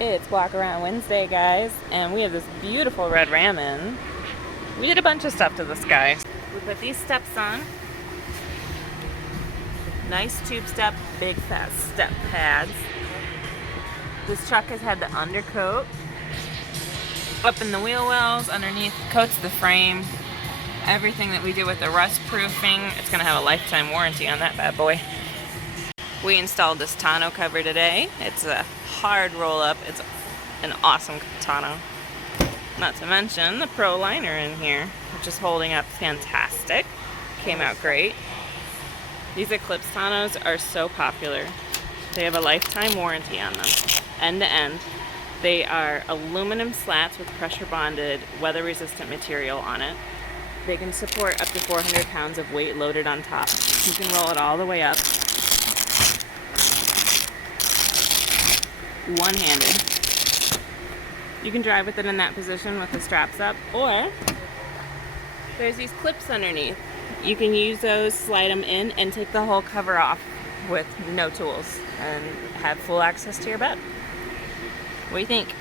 It's Walk Around Wednesday, guys, and we have this beautiful red ramen. We did a bunch of stuff to this guy. We put these steps on. Nice tube step, big fat step pads. This truck has had the undercoat up in the wheel wells, underneath, coats the frame. Everything that we do with the rust proofing, it's gonna have a lifetime warranty on that bad boy. We installed this tonneau cover today. It's a hard roll-up. It's an awesome tonneau. Not to mention the Pro liner in here, which is holding up fantastic. Came out great. These Eclipse tonneaus are so popular. They have a lifetime warranty on them, end to end. They are aluminum slats with pressure bonded, weather resistant material on it. They can support up to 400 pounds of weight loaded on top. You can roll it all the way up, one-handed. You can drive with it in that position with the straps up, or there's these clips underneath. You can use those, slide them in, and take the whole cover off with no tools and have full access to your bed. What do you think?